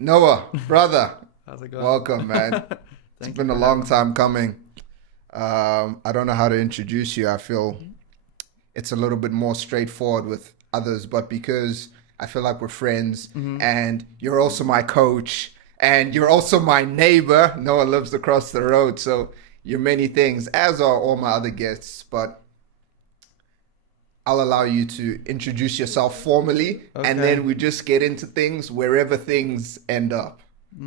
Noah, brother, How's it going? welcome, man. It's Thank you been a for long having me. time coming. I don't know how to introduce you. I feel it's a little bit more straightforward with others, but because I feel like we're friends Mm-hmm. and you're also my coach and you're also my neighbor. Noah lives across the road, so you're many things, as are all my other guests, but I'll allow you to introduce yourself formally and Okay. then we just get into things wherever things end up.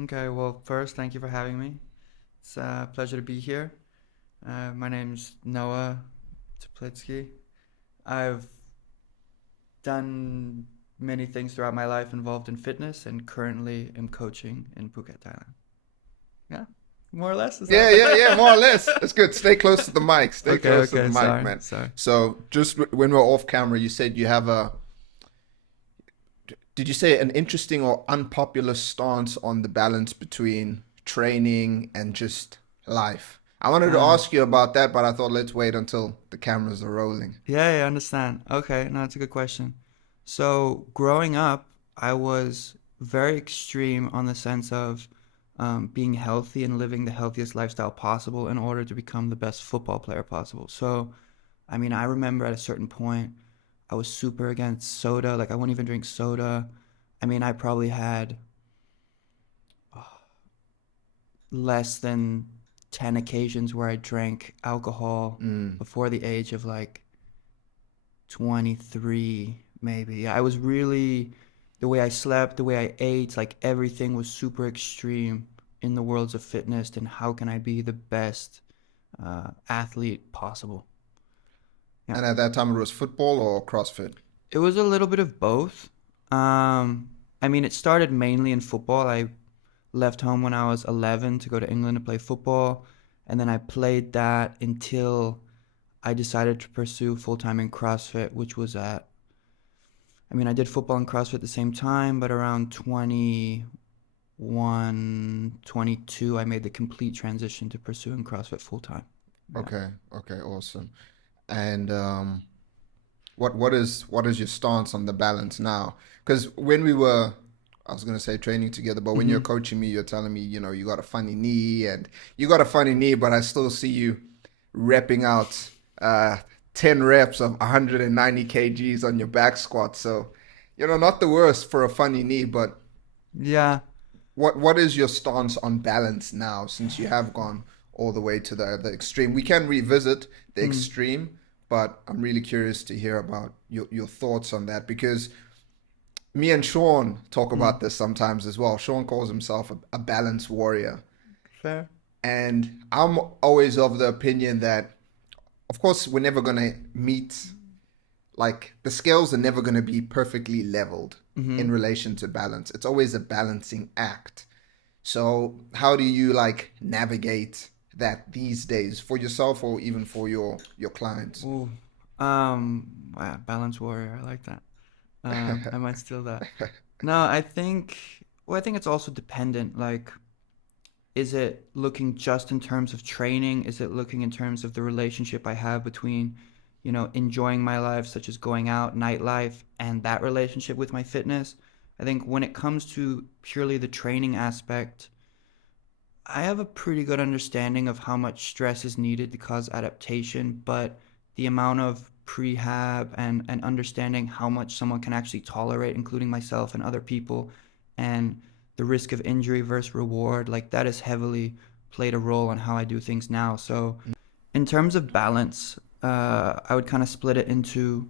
Okay. Well, first, thank you for having me. It's a pleasure to be here. My name's Noah Teplitzky. I've done many things throughout my life involved in fitness and currently am coaching in Phuket, Thailand. Yeah, more or less. Is Yeah, yeah, yeah, that? more or less. That's good. Stay close to the mic. Stay Okay. close to the Okay. mic, Sorry. man. Sorry. So, just when we're off camera, you said you have did you say an interesting or unpopular stance on the balance between training and just life? I wanted to Uh, ask you about that, but I thought let's wait until the cameras are rolling. yeah, yeah, I understand. Okay. No, that's a good question. So, growing up, I was very extreme on the sense of being healthy and living the healthiest lifestyle possible in order to become the best football player possible. So, I mean, I remember at a certain point, I was super against soda. Like, I wouldn't even drink soda. I mean, I probably had less than 10 occasions where I drank alcohol Mm. before the age of like 23, maybe. Yeah, I was really, the way I slept, the way I ate, like everything was super extreme in the worlds of fitness and how can I be the best athlete possible. Yeah. And at that time, it was football or CrossFit. It was a little bit of both. I mean, it started mainly in football. I left home when I was 11 to go to England to play football. And then I played that until I decided to pursue full time in CrossFit, which was at I mean, I did football and CrossFit at the same time, but around 21, 22, I made the complete transition to pursuing CrossFit full time. Yeah. Okay, okay, awesome. And what is your stance on the balance now? Because when we were, I was gonna say training together, but when you're Mm-hmm. coaching me, you're telling me, you got a funny knee, and you got a funny knee, but I still see you repping out 10 reps of 190 kgs on your back squat. So, not the worst for a funny knee, but Yeah. what is your stance on balance now since you have gone all the way to the extreme? We can revisit the Mm, extreme, but I'm really curious to hear about your thoughts on that because me and Sean talk mm. about this sometimes as well. Sean calls himself a balance warrior. Fair. And I'm always of the opinion that, of course, we're never going to meet, like, the scales are never going to be perfectly leveled Mm-hmm. in relation to balance. It's always a balancing act. So, how do you like navigate that these days for yourself or even for your clients? Ooh. Wow, balance warrior. I like that. I might steal that. No, I think it's also dependent. Like, is it looking just in terms of training? Is it looking in terms of the relationship I have between, enjoying my life, such as going out, nightlife, and that relationship with my fitness? I think when it comes to purely the training aspect, I have a pretty good understanding of how much stress is needed to cause adaptation, but the amount of prehab and understanding how much someone can actually tolerate, including myself and other people, and the risk of injury versus reward, like that has heavily played a role on how I do things now. So, in terms of balance, I would kind of split it into,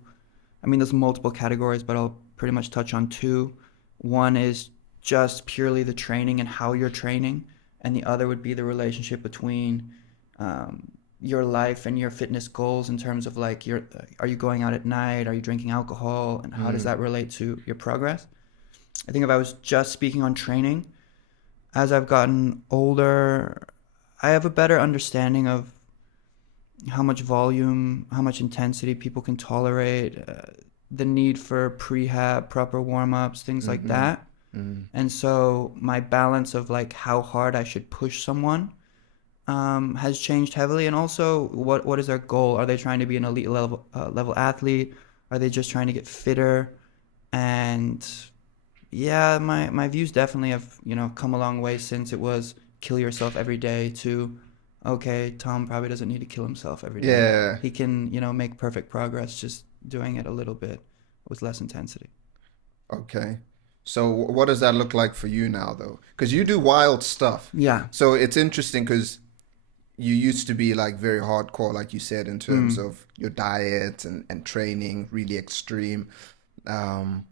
I mean, there's multiple categories, but I'll pretty much touch on two. One is just purely the training and how you're training, and the other would be the relationship between your life and your fitness goals in terms of like your are you going out at night, are you drinking alcohol, and how does Mm, that relate to your progress? I think if I was just speaking on training, as I've gotten older, I have a better understanding of how much volume, how much intensity people can tolerate, the need for prehab, proper warm ups, things like mm-hmm, that. mm, And so my balance of like how hard I should push someone has changed heavily. And also, what is their goal? Are they trying to be an elite level athlete? Are they just trying to get fitter? And Yeah, my views definitely have, come a long way since it was kill yourself every day to, okay, Tom probably doesn't need to kill himself every day. Yeah. He can, make perfect progress just doing it a little bit with less intensity. Okay. So what does that look like for you now, though? Because you do wild stuff. Yeah. So it's interesting because you used to be like very hardcore, like you said, in terms Mm. of your diet and training, really extreme. Um,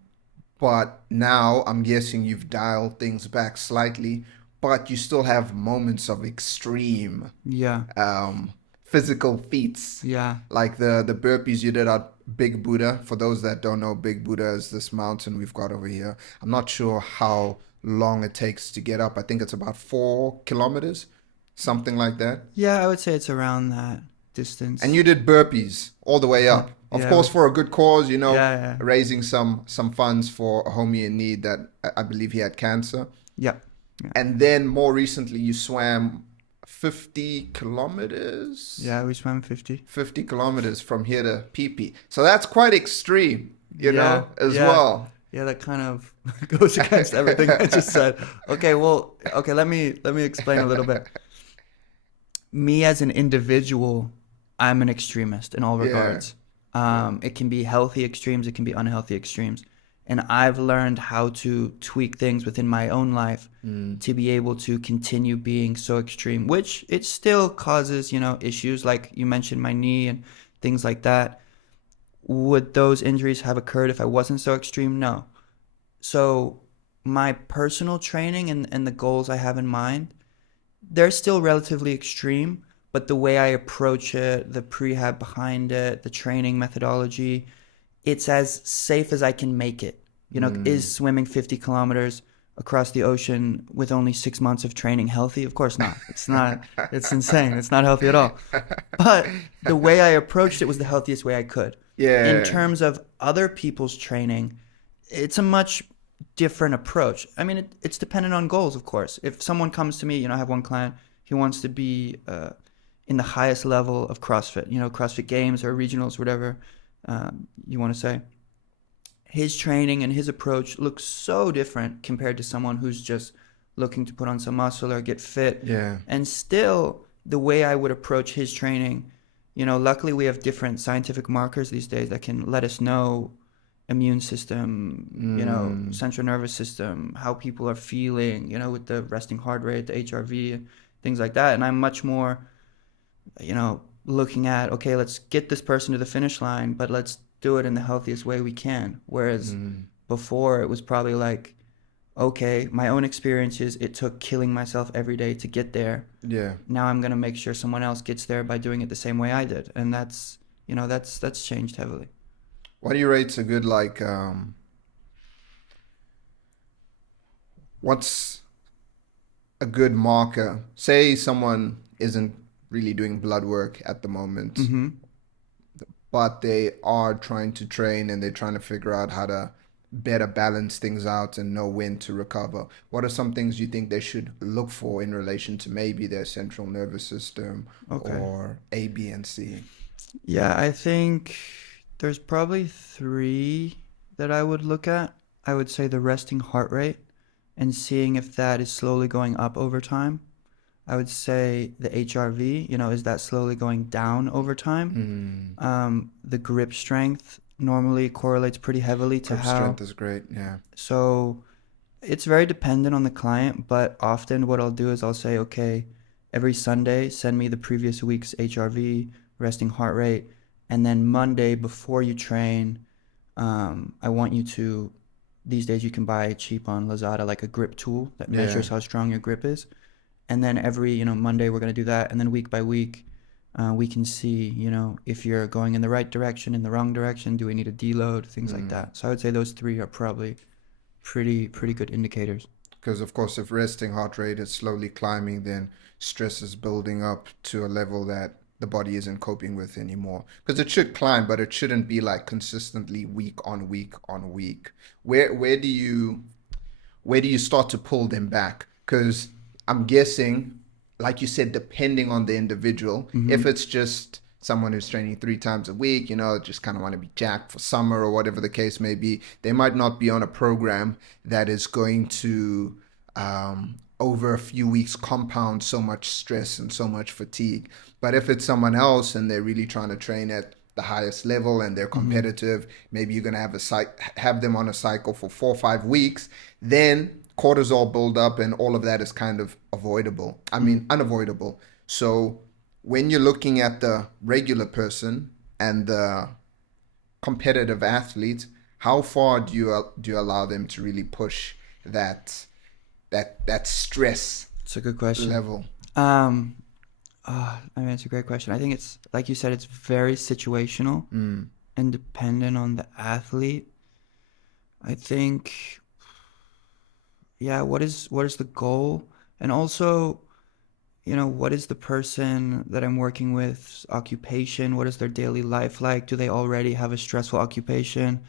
but now I'm guessing you've dialed things back slightly, but you still have moments of extreme Yeah. um, physical feats, Yeah. like the burpees you did at Big Buddha. For those that don't know, Big Buddha is this mountain we've got over here. I'm not sure how long it takes to get up. I think it's about 4 kilometers, something like that. Yeah, I would say it's around that And distance. you did burpees all the way up. Of Yeah, course, for a good cause, you know, yeah, yeah. raising some funds for a homie in need that I believe he had cancer. Yeah. Yeah. And then more recently, you swam 50 kilometers. Yeah, we swam 50. 50 kilometers from here to PP. So that's quite extreme, Yeah. as Yeah. well. Yeah, that kind of goes against everything I just said. Okay, well, okay, let me explain a little bit. Me as an individual, I'm an extremist in all Yeah, regards. yeah. It can be healthy extremes, it can be unhealthy extremes. And I've learned how to tweak things within my own life Mm, to be able to continue being so extreme, which it still causes, issues like you mentioned my knee and things like that. Would those injuries have occurred if I wasn't so extreme? No. So my personal training and the goals I have in mind, they're still relatively extreme, but the way I approach it, the prehab behind it, the training methodology, it's as safe as I can make it. Is mm. swimming 50 kilometers across the ocean with only 6 months of training healthy? Of course not. It's not, it's insane. It's not healthy at all. But the way I approached it was the healthiest way I could. In Yeah, terms of other people's training, it's a much different approach. I mean, it's dependent on goals, of course. If someone comes to me, I have one client, he wants to be in the highest level of CrossFit, CrossFit Games or regionals, whatever you want to say. His training and his approach looks so different compared to someone who's just looking to put on some muscle or get fit. yeah. And still, the way I would approach his training, luckily we have different scientific markers these days that can let us know immune system, Mm, central nervous system, how people are feeling, with the resting heart rate, the HRV, things like that. And I'm much more, looking at, okay, let's get this person to the finish line, but let's do it in the healthiest way we can. Whereas mm. before it was probably like, okay, my own experiences, it took killing myself every day to get there. Yeah. Now I'm going to make sure someone else gets there by doing it the same way I did. And that's changed heavily. What do you rate a good like what's a good marker? Say someone isn't really doing blood work at the moment, Mm-hmm. but they are trying to train and they're trying to figure out how to better balance things out and know when to recover. What are some things you think they should look for in relation to maybe their central nervous system Okay. or A, B, and C? Yeah, I think there's probably three that I would look at. I would say the resting heart rate and seeing if that is slowly going up over time. I would say the HRV, is that slowly going down over time? Mm. The grip strength normally correlates pretty heavily to Grip how. strength is great. Yeah. So it's very dependent on the client, but often what I'll do is I'll say, okay, every Sunday, send me the previous week's HRV, resting heart rate, and then Monday before you train, I want you to. These days, you can buy cheap on Lazada like a grip tool that Yeah. measures how strong your grip is. And then every Monday we're going to do that, and then week by week we can see if you're going in the right direction, in the wrong direction, do we need a deload, things like Mm. that. So I would say those three are probably pretty good indicators. Because of course, if resting heart rate is slowly climbing, then stress is building up to a level that the body isn't coping with anymore. Because it should climb, but it shouldn't be like consistently week on week on week. Where do you start to pull them back? Because I'm guessing, like you said, depending on the individual, Mm-hmm. if it's just someone who's training 3 times a week, just kind of want to be jacked for summer or whatever the case may be. They might not be on a program that is going to, over a few weeks, compound so much stress and so much fatigue. But if it's someone else and they're really trying to train at the highest level and they're Mm-hmm. competitive, maybe you're going to have them on a cycle for 4 or 5 weeks, then cortisol buildup and all of that is kind of avoidable. I mean, unavoidable. So when you're looking at the regular person and the competitive athlete, how far do you allow them to really push that that stress It's a good question. level? Um, I mean, it's a great question. I think it's like you said, it's very situational Mm, and dependent on the athlete. I think, yeah, what is the goal? And also, what is the person that I'm working with's occupation? What is their daily life like? Do they already have a stressful occupation?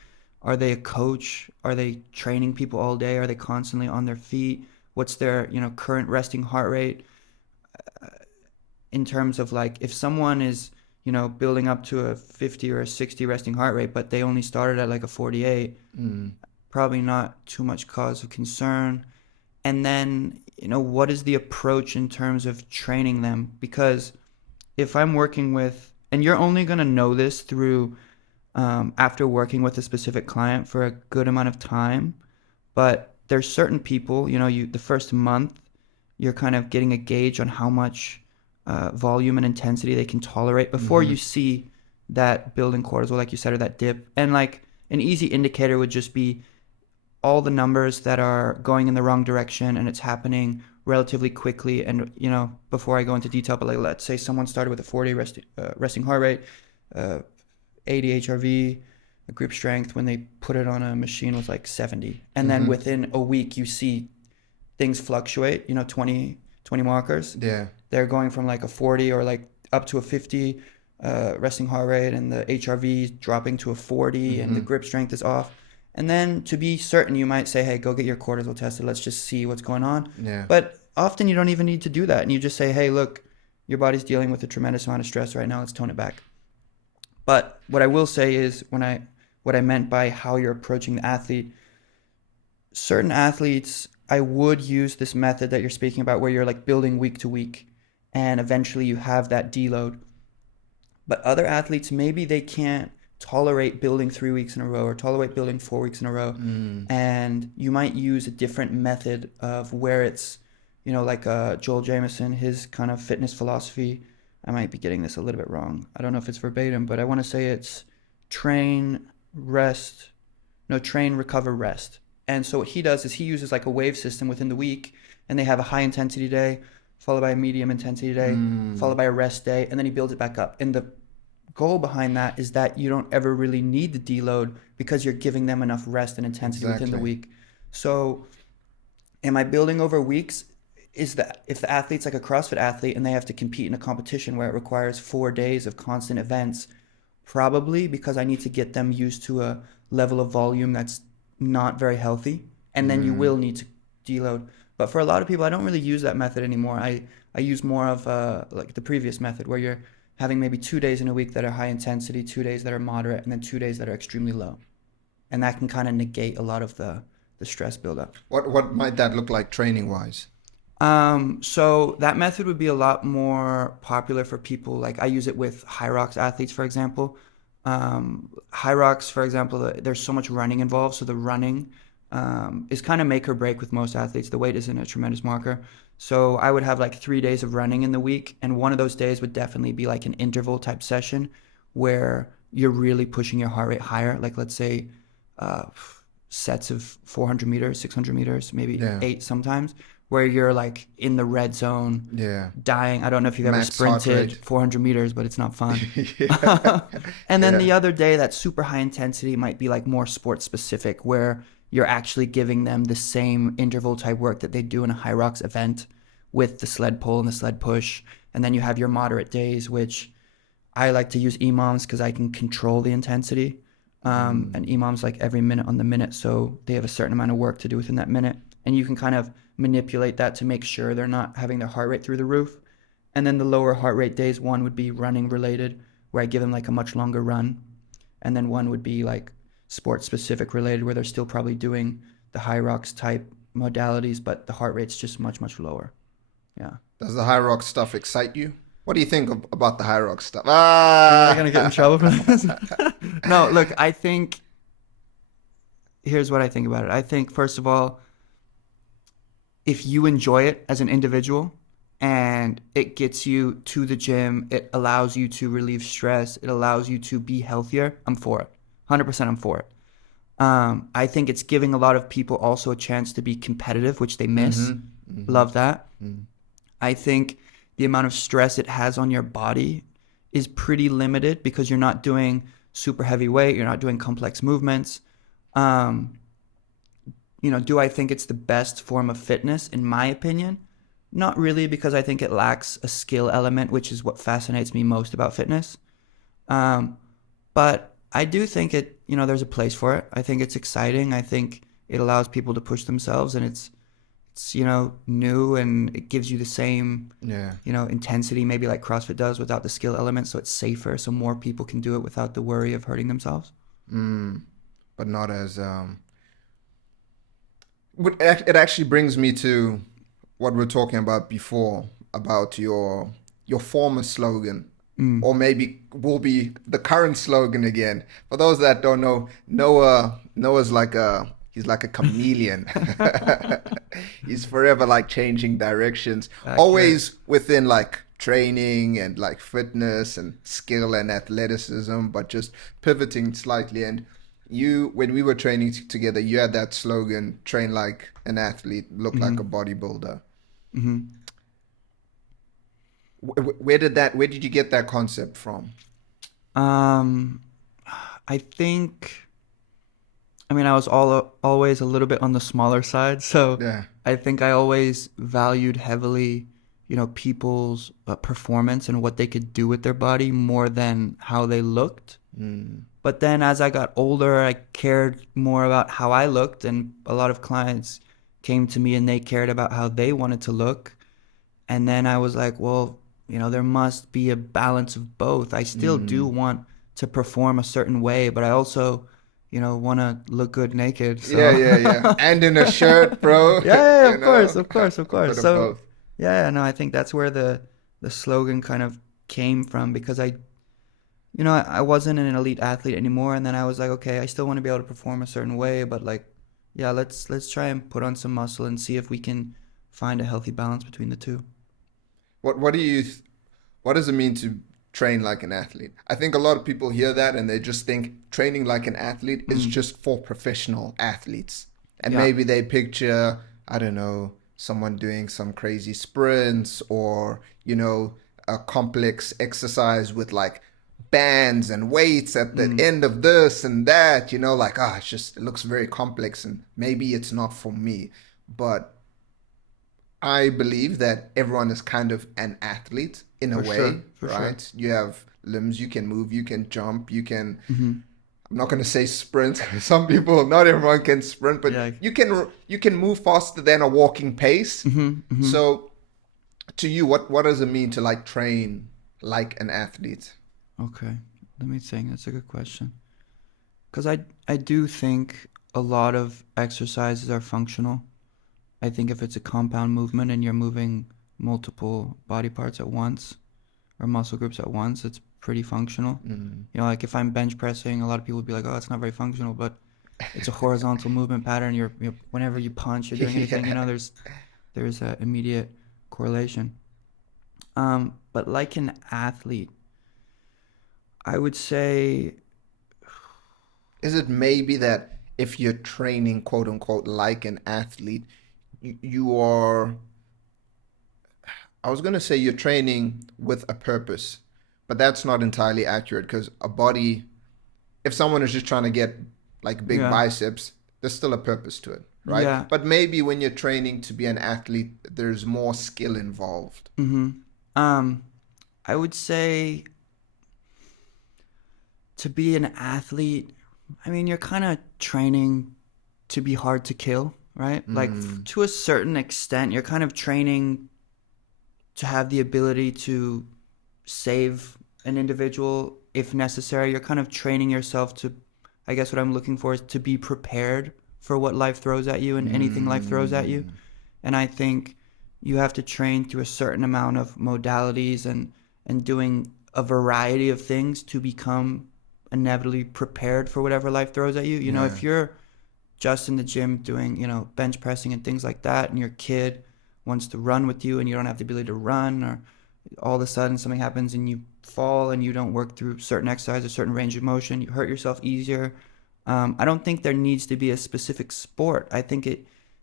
Are they a coach? Are they training people all day? Are they constantly on their feet? What's their, current resting heart rate? In terms of like if someone is building up to a 50 or a 60 resting heart rate but they only started at like a 48, mm, probably not too much cause of concern. And then what is the approach in terms of training them? Because if I'm working with, and you're only going to know this through after working with a specific client for a good amount of time, but there's certain people, you the first month you're kind of getting a gauge on how much volume and intensity they can tolerate before mm-hmm, you see that building cortisol, like you said, or that dip. And like an easy indicator would just be all the numbers that are going in the wrong direction and it's happening relatively quickly. And before I go into detail, but like let's say someone started with a 40 resting heart rate, uh, 80 HRV, a grip strength when they put it on a machine was like 70, and then mm-hmm. within a week you see things fluctuate, 20 markers. Yeah. They're going from like a 40 or like up to a 50 resting heart rate, and the HRV is dropping to a 40, and the Mm-hmm. grip strength is off. And then to be certain, you might say, hey, go get your cortisol tested. Let's just see what's going on. Yeah. But often you don't even need to do that. And you just say, hey, look, your body's dealing with a tremendous amount of stress right now. Let's tone it back. But what I will say is what I meant by how you're approaching the athlete, certain athletes, I would use this method that you're speaking about where you're like building week to week and eventually you have that deload. But other athletes, maybe they can't tolerate building 3 weeks in a row or tolerate building 4 weeks in a row. Mm. And you might use a different method of where it's, like Joel Jamieson, his kind of fitness philosophy. I might be getting this a little bit wrong. I don't know if it's verbatim, but I want to say it's train, rest, no, train, recover, rest. And so what he does is he uses like a wave system within the week, and they have a high intensity day, followed by a medium intensity day, Mm. followed by a rest day, and then he builds it back up. And the goal behind that is that you don't ever really need the deload because you're giving them enough rest and intensity within the Exactly. week. So am I building over weeks? Is that if the athlete's like a CrossFit athlete and they have to compete in a competition where it requires 4 days of constant events, probably because I need to get them used to a level of volume that's not very healthy, and then you Mm. will need to deload. But for a lot of people, I don't really use that method anymore. I use more of like the previous method where you're having maybe 2 days in a week that are high intensity, 2 days that are moderate, and then 2 days that are extremely low, and that can kind of negate a lot of the stress buildup. What might that look like training wise? So that method would be a lot more popular for people. Like I use it with high rocks athletes, for example. High rocks, for example, there's so much running involved. So the running is kind of make or break with most athletes. The weight isn't a tremendous marker. So I would have like 3 days of running in the week. And one of those days would definitely be like an interval type session where you're really pushing your heart rate higher. Like let's say uh, sets of 400 meters, 600 meters, maybe Yeah. 8 sometimes, where you're like in the red zone, Yeah. dying. I don't know if you've ever Max heart sprinted rate. 400 meters, but it's not fun. Yeah. And then Yeah. the other day, that super high intensity might be like more sports specific, where you're actually giving them the same interval type work that they do in a high rocks event with the sled pull and the sled push. And then you have your moderate days, which I like to use EMOMs because I can control the intensity. And EMOMs like every minute on the minute, so they have a certain amount of work to do within that minute. And you can kind of manipulate that to make sure they're not having their heart rate through the roof. And then the lower heart rate days, one would be running related, where I give them like a much longer run. And then one would be like sports specific related, where they're still probably doing the high rocks type modalities, but the heart rate's just much, much lower. Yeah. Does the high rock stuff excite you? What do you think about the high rock stuff? Am I Ah, going to get in trouble for this? No, look, I think, here's what I think about it. I think, first of all, if you enjoy it as an individual and it gets you to the gym, it allows you to relieve stress, it allows you to be healthier, I'm for it. 100% I'm for it. I think it's giving a lot of people also a chance to be competitive, which they miss. Love that. I think the amount of stress it has on your body is pretty limited because you're not doing super heavy weight, you're not doing complex movements. Do I think it's the best form of fitness? In my opinion, not really, because I think it lacks a skill element, which is what fascinates me most about fitness. But I do think there's a place for it. I think it's exciting. I think it allows people to push themselves, and it's new, and it gives you the same, intensity, maybe like CrossFit does, without the skill element. So it's safer. So more people can do it without the worry of hurting themselves. but not as it actually brings me to what we were talking about before, about your former slogan, or maybe will be the current slogan again. For those that don't know, Noah's he's like a chameleon. He's forever like changing directions, always within like training and like fitness and skill and athleticism, but just pivoting slightly. And when we were training together, you had that slogan: train like an athlete, look like a bodybuilder. Where did you get that concept from? I think, I was always a little bit on the smaller side. So Yeah. I think I always valued heavily, people's performance and what they could do with their body more than how they looked. But then as I got older, I cared more about how I looked, and a lot of clients came to me and they cared about how they wanted to look. And then I was like, well, there must be a balance of both. I still do want to perform a certain way, but I also, want to look good naked. So. Yeah. And in a shirt, bro. Yeah, of course. A bit of So, both. no, I think that's where the slogan kind of came from, because I wasn't an elite athlete anymore, and then I was like, okay, I still want to be able to perform a certain way, but like, yeah, let's try and put on some muscle and see if we can find a healthy balance between the two. What does it mean to train like an athlete? I think a lot of people hear that and they just think training like an athlete is just for professional athletes. And maybe they picture, I don't know, someone doing some crazy sprints, or, a complex exercise with like bands and weights at the end of this and that, it looks very complex and maybe it's not for me. But I believe that everyone is kind of an athlete in a way, right? Sure. You have limbs, you can move, you can jump, you can, I'm not going to say sprint. Not everyone can sprint, but you can move faster than a walking pace. So to you, what does it mean to like train like an athlete? Okay, let me think. That's a good question. Because I do think a lot of exercises are functional. I think if it's a compound movement and you're moving multiple body parts at once or muscle groups at once, it's pretty functional. Like if I'm bench pressing, a lot of people would be like, oh, it's not very functional, but it's a horizontal movement pattern. You're whenever you punch, you're doing anything, there's an immediate correlation. But like an athlete, I would say... Is it maybe that if you're training, quote unquote, like an athlete, you are... I was going to say you're training with a purpose, but that's not entirely accurate, because a body, if someone is just trying to get like big biceps, there's still a purpose to it, right? Yeah. But maybe when you're training to be an athlete, there's more skill involved. I would say to be an athlete, you're kind of training to be hard to kill, right? Like to a certain extent, you're kind of training to have the ability to save an individual if necessary, you're kind of training yourself to, I guess what I'm looking for is to be prepared for what life throws at you and anything life throws at you. And I think you have to train through a certain amount of modalities and doing a variety of things to become inevitably prepared for whatever life throws at you. You know, Yeah. if you're just in the gym doing, bench pressing and things like that, and your kid wants to run with you and you don't have the ability to run, or all of a sudden something happens and you fall and you don't work through certain exercise or certain range of motion, you hurt yourself easier. I don't think there needs to be a specific sport. I think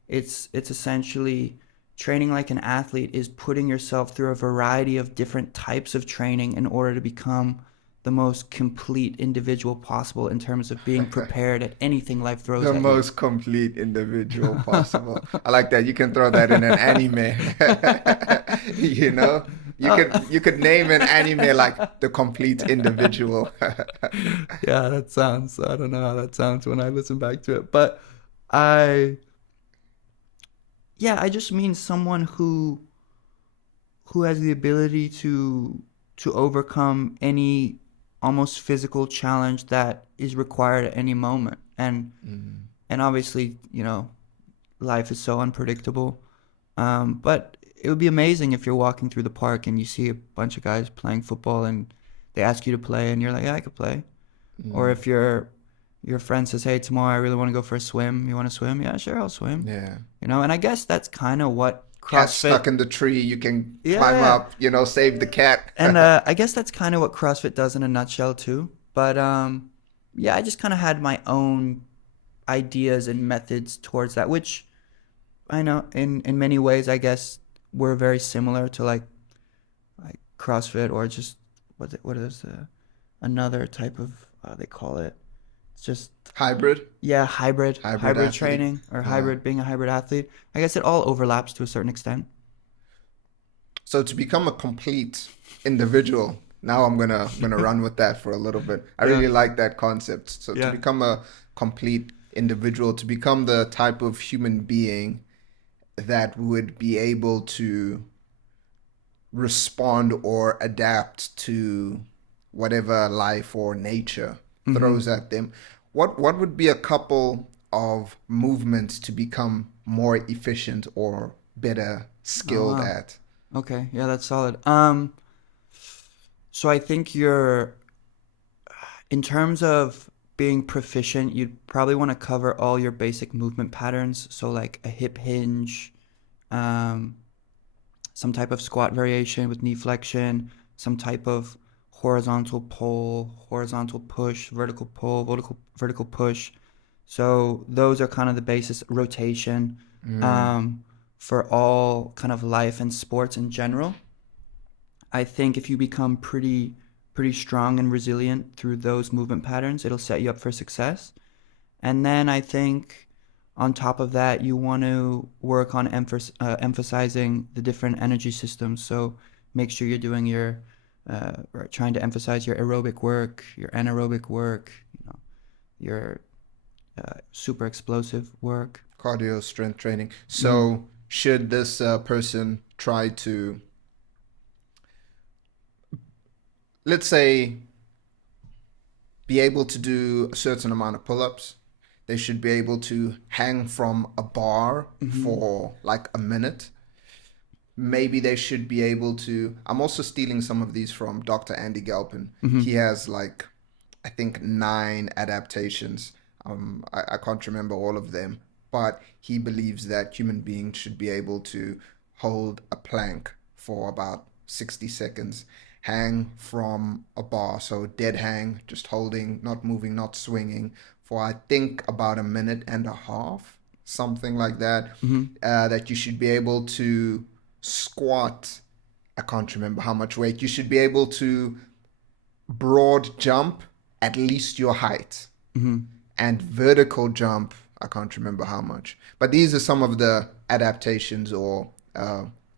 it's essentially training like an athlete is putting yourself through a variety of different types of training in order to become the most complete individual possible in terms of being prepared at anything life throws The at you. most complete individual possible. I like that. You can throw that in an anime. You know, you could name an anime like the complete individual. Yeah, that sounds, I don't know how that sounds when I listen back to it. But I, yeah, I just mean someone who has the ability to overcome any almost physical challenge that is required at any moment. And obviously, life is so unpredictable. But it would be amazing if you're walking through the park and you see a bunch of guys playing football and they ask you to play and you're like, yeah, I could play. Or if your friend says, hey, tomorrow I really want to go for a swim. You want to swim? Yeah, sure, I'll swim. Yeah. And I guess that's kind of what Cat CrossFit, stuck in the tree, you can climb yeah. up, save the cat. And I guess that's kind of what CrossFit does in a nutshell too. But yeah, I just kind of had my own ideas and methods towards that, which I know in many ways, I guess we're very similar to like CrossFit or just what is another type of they call it. It's just Hybrid. yeah, hybrid Athlete. training or Yeah. hybrid being a hybrid athlete. I guess it all overlaps to a certain extent. So to become a complete individual, now I'm gonna run with that for a little bit. I Yeah. really like that concept. So to Yeah. become a complete individual, to become the type of human being that would be able to respond or adapt to whatever life or nature throws at them, what would be a couple of movements to become more efficient or better Oh skilled wow. at? Okay, yeah, that's solid. So I think in terms of being proficient, you'd probably want to cover all your basic movement patterns. So like a hip hinge, um, some type of squat variation with knee flexion, some type of horizontal pull, horizontal push, vertical pull, vertical push. So those are kind of the basis. Rotation, um, for all kind of life and sports in general. I think if you become pretty strong and resilient through those movement patterns, it'll set you up for success. And then I think on top of that, you want to work on emphasizing the different energy systems. So make sure you're doing or trying to emphasize your aerobic work, your anaerobic work, your super explosive work. Cardio strength training. Mm-hmm. So should this person try to, let's say, be able to do a certain amount of pull-ups? They should be able to hang from a bar Mm-hmm. for like a minute. Maybe they should be able to. I'm also stealing some of these from Dr. Andy Galpin. Mm-hmm. He has like, I think, 9 adaptations. I can't remember all of them, but he believes that human beings should be able to hold a plank for about 60 seconds, hang from a bar, so dead hang, just holding, not moving, not swinging, for I think about a minute and a half, something like that. Mm-hmm. That you should be able to squat. I can't remember how much weight. You should be able to broad jump at least your height, Mm-hmm. and vertical jump, I can't remember how much. But these are some of the adaptations or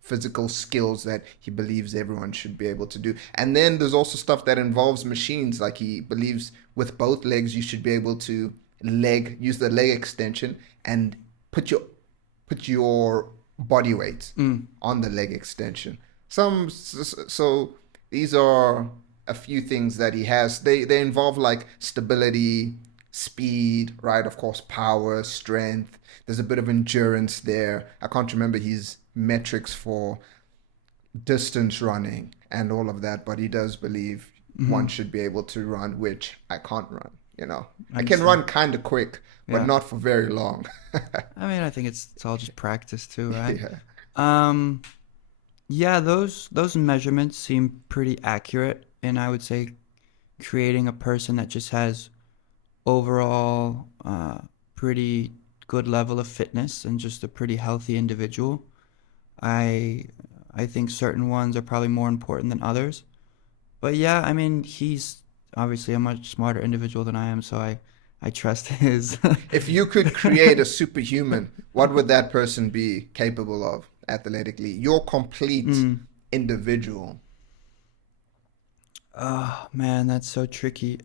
physical skills that he believes everyone should be able to do. And then there's also stuff that involves machines. Like he believes with both legs, you should be able to use the leg extension and put your body weight Mm. on the leg extension. So these are a few things that he has. They involve like stability, speed, right? Of course, power, strength. There's a bit of endurance there. I can't remember his metrics for distance running and all of that, but he does believe one Hmm. should be able to run, which I can't run, you know. I I can understand. run kind of quick, but Yeah. not for very long. I mean, I think it's all just practice too, right? Yeah. Um, yeah, those measurements seem pretty accurate, and I would say creating a person that just has overall pretty good level of fitness and just a pretty healthy individual. I I think certain ones are probably more important than others. But yeah, I mean, he's obviously a much smarter individual than I am, so I trust his. If you could create a superhuman, what would that person be capable of athletically? Your complete Mm. individual. Oh man, that's so tricky.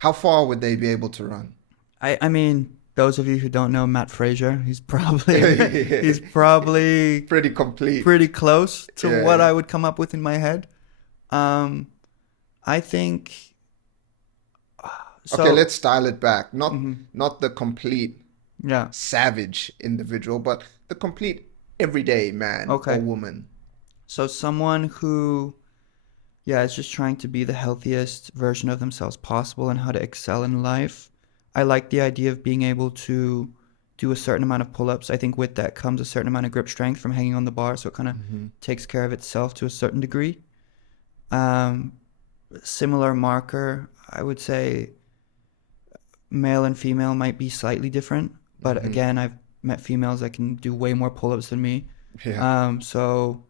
How far would they be able to run? I mean, those of you who don't know Matt Frazier, he's probably he's probably Pretty complete. pretty close to what Yeah. I would come up with in my head. Um, I think Okay, so. let's style it back. Mhm. Not the complete Yeah. savage individual, but the complete everyday man or Okay. woman. So someone who, yeah, is just trying to be the healthiest version of themselves possible and how to excel in life. I like the idea of being able to do a certain amount of pull-ups. I think with that comes a certain amount of grip strength from hanging on the bar, so it kind of Hmm. takes care of itself to a certain degree. Um, Similar marker, I would say male and female might be slightly different, but Hmm. again, I've met females that can do way more pull-ups than me. Yeah. So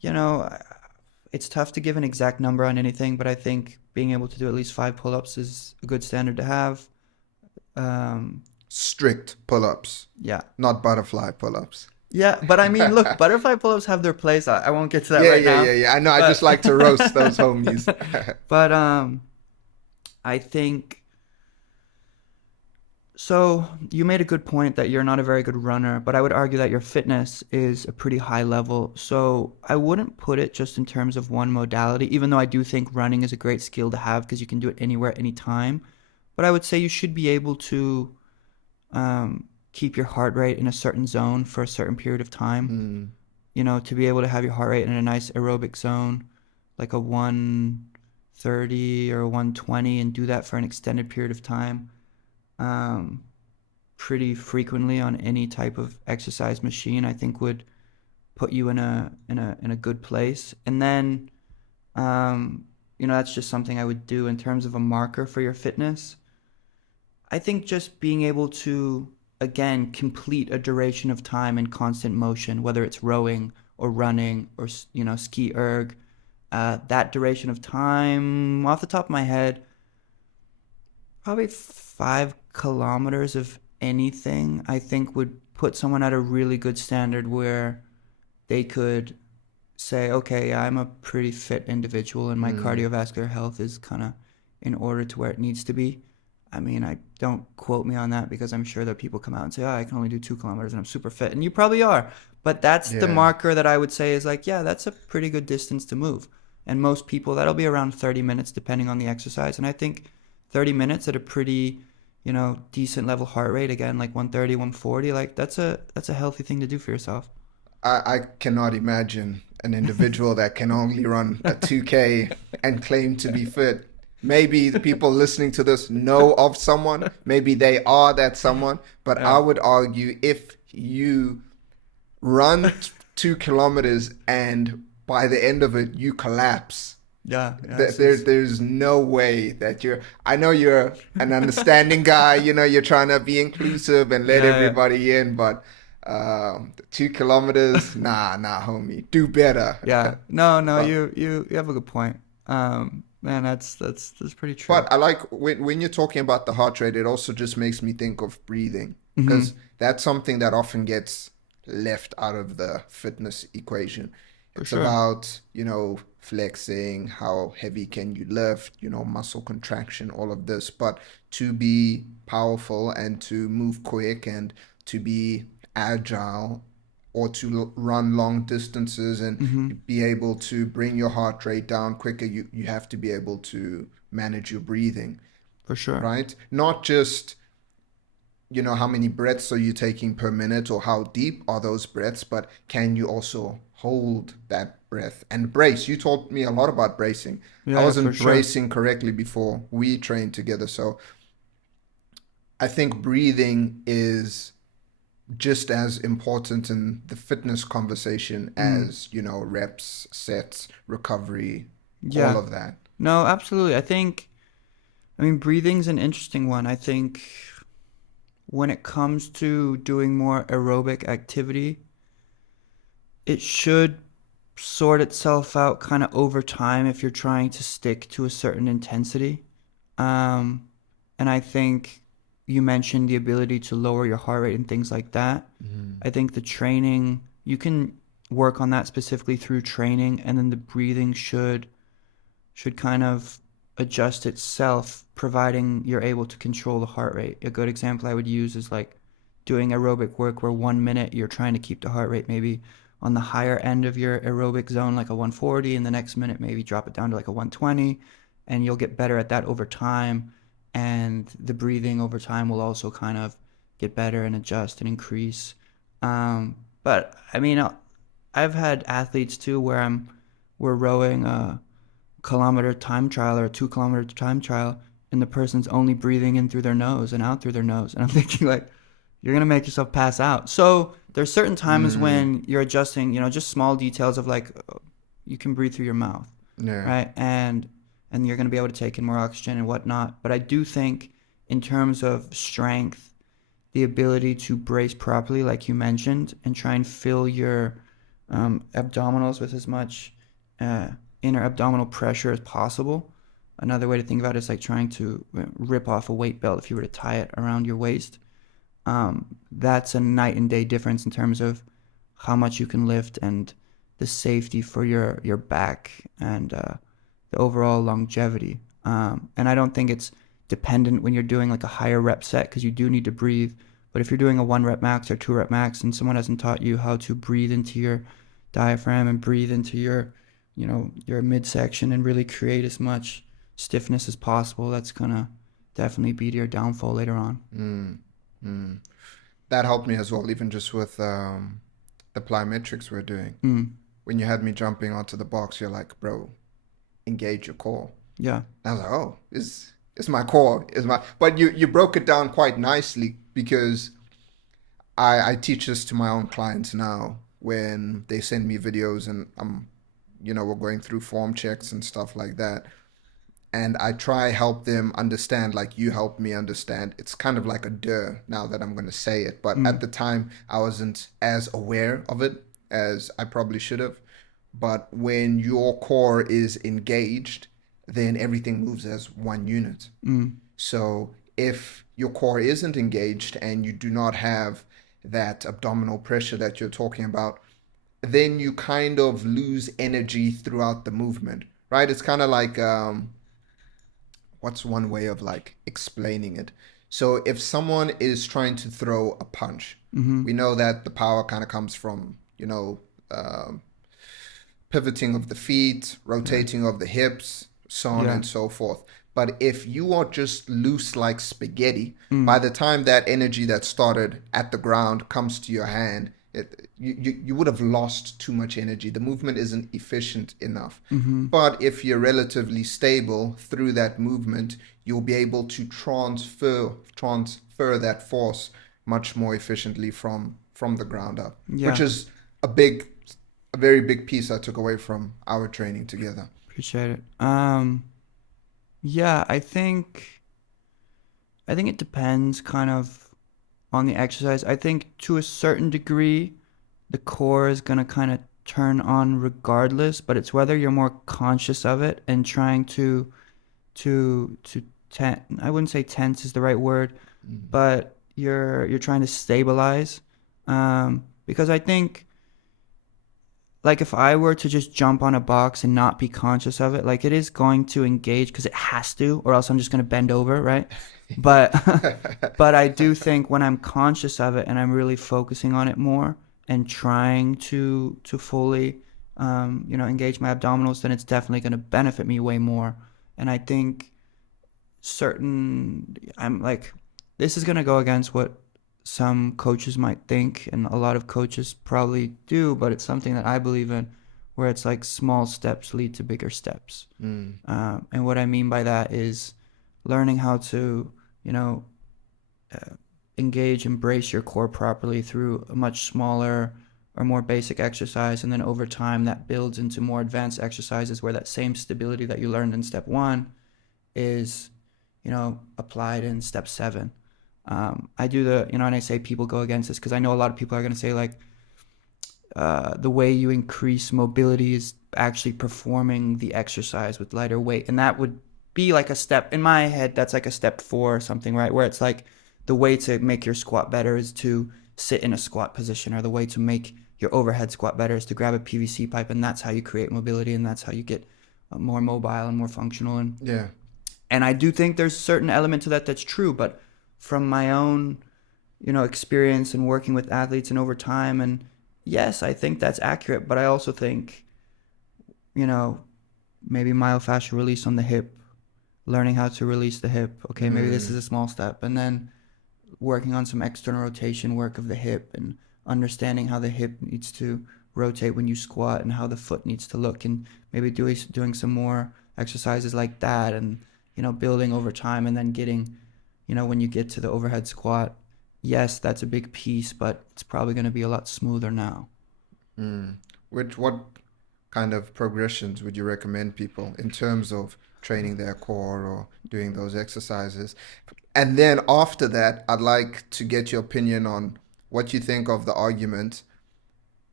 you know, it's tough to give an exact number on anything, but I think being able to do at least 5 pull-ups is a good standard to have. Um, Strict pull-ups, yeah. not butterfly pull-ups. Yeah, but I mean, look, butterfly pull-ups have their place. I won't get to that Yeah, right yeah, now, yeah, yeah. I know. I just but like to roast those homies. but I think so. You made a good point that you're not a very good runner, but I would argue that your fitness is a pretty high level. So I wouldn't put it just in terms of one modality, even though I do think running is a great skill to have because you can do it anywhere, anytime. But I would say you should be able to keep your heart rate in a certain zone for a certain period of time. Hmm. You know, to be able to have your heart rate in a nice aerobic zone, like a 130 or a 120, and do that for an extended period of time. Um, Pretty frequently on any type of exercise machine, I think would put you in a good place. And then, that's just something I would do in terms of a marker for your fitness. I think just being able to again complete a duration of time in constant motion, whether it's rowing or running or ski erg, that duration of time, off the top of my head, probably 5 kilometers of anything, I think would put someone at a really good standard where they could say, okay, I'm a pretty fit individual and my Hmm. cardiovascular health is kind of in order to where it needs to be. I mean, I don't quote me on that because I'm sure that people come out and say, oh, I can only do 2 kilometers and I'm super fit. And you probably are. But that's the Yeah. marker that I would say is like, yeah, that's a pretty good distance to move. And most people, that'll be around 30 minutes depending on the exercise. And I think 30 minutes at a pretty, decent level heart rate, again, like 130, 140, like that's a healthy thing to do for yourself. I cannot imagine an individual that can only run a 2K and claim to be fit. Maybe the people listening to this know of someone. Maybe they are that someone. But I Yeah. would argue if you run 2 kilometers and by the end of it you collapse, Yeah, yeah, this is there's no way that you're. I know you're an understanding guy. You know, you're trying to be inclusive and let yeah, yeah. everybody in, but 2 kilometers, nah, nah, homie, do better. Yeah. No, no, But you have a good point. Man, that's pretty true. but I like when you're talking about the heart rate, it also just makes me think of breathing Hmm. because that's something that often gets left out of the fitness equation. For It's sure. about, flexing, how heavy can you lift, muscle contraction, all of this. But to be powerful and to move quick and to be agile, or to run long distances Mm-hmm. and be able to bring your heart rate down quicker, you have to be able to manage your breathing, For sure. right? Not just, how many breaths are you taking per minute or how deep are those breaths, but can you also hold that breath and brace? You taught me a lot about bracing. I Yeah, for wasn't sure. bracing correctly before we trained together. So I think breathing is just as important in the fitness conversation Mm. as, reps, sets, recovery, all Yeah. of that. No, absolutely. I mean, breathing's an interesting one. I think when it comes to doing more aerobic activity, it should sort itself out kind of over time if you're trying to stick to a certain intensity. Um, and I think you mentioned the ability to lower your heart rate and things like that. Mm. I think the training, you can work on that specifically through training, and then the breathing should kind of adjust itself, providing you're able to control the heart rate. A good example I would use is like doing aerobic work where 1 minute you're trying to keep the heart rate maybe on the higher end of your aerobic zone, like a 140, and the next minute maybe drop it down to like a 120, and you'll get better at that over time. And the breathing over time will also kind of get better and adjust and increase. But I mean, I've had athletes too where we're rowing a kilometer time trial or a 2 kilometer time trial, and the person's only breathing in through their nose and out through their nose. And I'm thinking, like, you're going to make yourself pass out. So there's certain times Mm. when you're adjusting, just small details of like, you can breathe through your mouth, Yeah. right? And you're going to be able to take in more oxygen and whatnot. But I do think in terms of strength, the ability to brace properly, like you mentioned, and try and fill your abdominals with as much uh, inner abdominal pressure as possible. Another way to think about it is like trying to rip off a weight belt if you were to tie it around your waist. That's a night and day difference in terms of how much you can lift and the safety for your back and the overall longevity. And I don't think it's dependent when you're doing like a higher rep set because you do need to breathe. But if you're doing a 1 rep max or 2 rep max and someone hasn't taught you how to breathe into your diaphragm and breathe into your midsection and really create as much stiffness as possible, that's gonna definitely be to your downfall later on. Mm. Mm. That helped me as well, even just with the plyometrics we're doing. Mm, When you had me jumping onto the box, you're like, bro, engage your core. yeah. And I was like, oh, is my core is my. But you broke it down quite nicely because I teach this to my own clients now when they send me videos and we're going through form checks and stuff like that. And I try help them understand like you helped me understand. It's kind of like a duh now that I'm going to say it, but at Mm, the time I wasn't as aware of it as I probably should have. But when your core is engaged, then everything moves as one unit. mm, So if your core isn't engaged and you do not have that abdominal pressure that you're talking about, then you kind of lose energy throughout the movement, right? It's kind of like what's one way of like explaining it? So if someone is trying to throw a punch, mm-hmm. we know that the power kind of comes from, um, pivoting of the feet, Yeah. rotating of the hips, so on Yeah. and so forth. But if you are just loose like spaghetti, by Mm, the time that energy that started at the ground comes to your hand, you would have lost too much energy. The movement isn't efficient enough. mm-hmm. But if you're relatively stable through that movement, you'll be able to transfer that force much more efficiently from the ground up, which Yeah. is a big a very big piece I took away from our training together. Appreciate it. Yeah, I think it depends kind of on the exercise. I think to a certain degree, the core is gonna kind of turn on regardless, but it's whether you're more conscious of it and trying to I wouldn't say tense is the right word, Mm. but you're trying to stabilize. Because I think like if I were to just jump on a box and not be conscious of it, like it is going to engage because it has to, or else I'm just going to bend over, right? But but I do think when I'm conscious of it and I'm really focusing on it more, and trying to fully engage my abdominals, then it's definitely going to benefit me way more. And I think I'm like, this is going to go against what some coaches might think, and a lot of coaches probably do, but it's something that I believe in, where it's like small steps lead to bigger steps. And what I mean by that is learning how to, engage, embrace your core properly through a much smaller or more basic exercise. And then over time, that builds into more advanced exercises where that same stability that you learned in step one is, applied in step seven. I do and I say people go against this because I know a lot of people are going to say, like, the way you increase mobility is actually performing the exercise with lighter weight. And that would be like a step, in my head, that's like a step 4 or something, right? Where it's like the way to make your squat better is to sit in a squat position, or the way to make your overhead squat better is to grab a PVC pipe, and that's how you create mobility, and that's how you get more mobile and more functional. And I do think there's a certain element to that that's true, but from my own, experience and working with athletes and over time, and yes, I think that's accurate, but I also think, maybe myofascial release on the hip, learning how to release the hip. Okay, maybe this is a small step, and then working on some external rotation work of the hip and understanding how the hip needs to rotate when you squat and how the foot needs to look, and maybe doing some more exercises like that, and building over time, and then getting, when you get to the overhead squat, yes, that's a big piece, but it's probably going to be a lot smoother now. What kind of progressions would you recommend people in terms of training their core or doing those exercises? And then after that, I'd like to get your opinion on what you think of the argument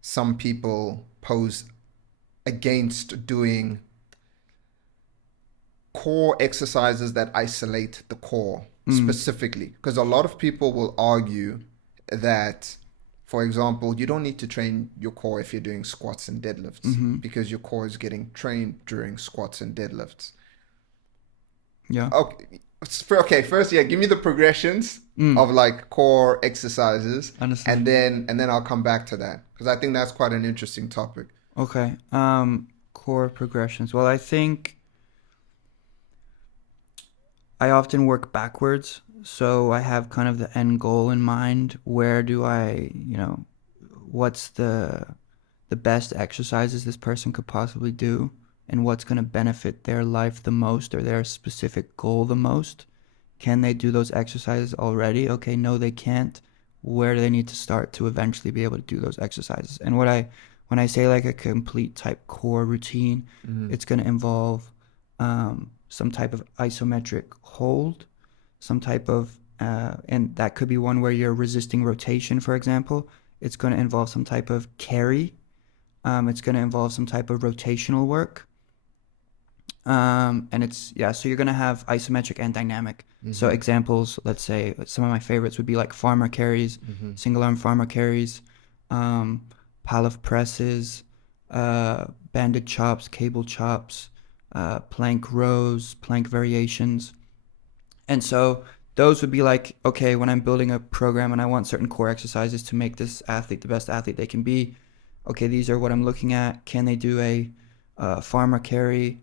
some people pose against doing core exercises that isolate the core specifically. Because a lot of people will argue that, for example, you don't need to train your core if you're doing squats and deadlifts because your core is getting trained during squats and deadlifts. Yeah. Okay. First, yeah, give me the progressions of like core exercises, Understand. and then I'll come back to that because I think that's quite an interesting topic. Okay. Core progressions. Well, I think I often work backwards, so I have kind of the end goal in mind. Where do I, what's the best exercises this person could possibly do, and what's going to benefit their life the most, or their specific goal the most? Can they do those exercises already? Okay, no, they can't. Where do they need to start to eventually be able to do those exercises? And when I say like a complete type core routine, it's going to involve some type of isometric hold, some type of, and that could be one where you're resisting rotation, for example. It's going to involve some type of carry. It's going to involve some type of rotational work. And so you're going to have isometric and dynamic. So examples, let's say some of my favorites would be like farmer carries, single arm farmer carries, Pallof presses, banded chops, cable chops, plank rows, plank variations. And so those would be like, okay, when I'm building a program and I want certain core exercises to make this athlete the best athlete they can be, okay, these are what I'm looking at. Can they do a farmer carry?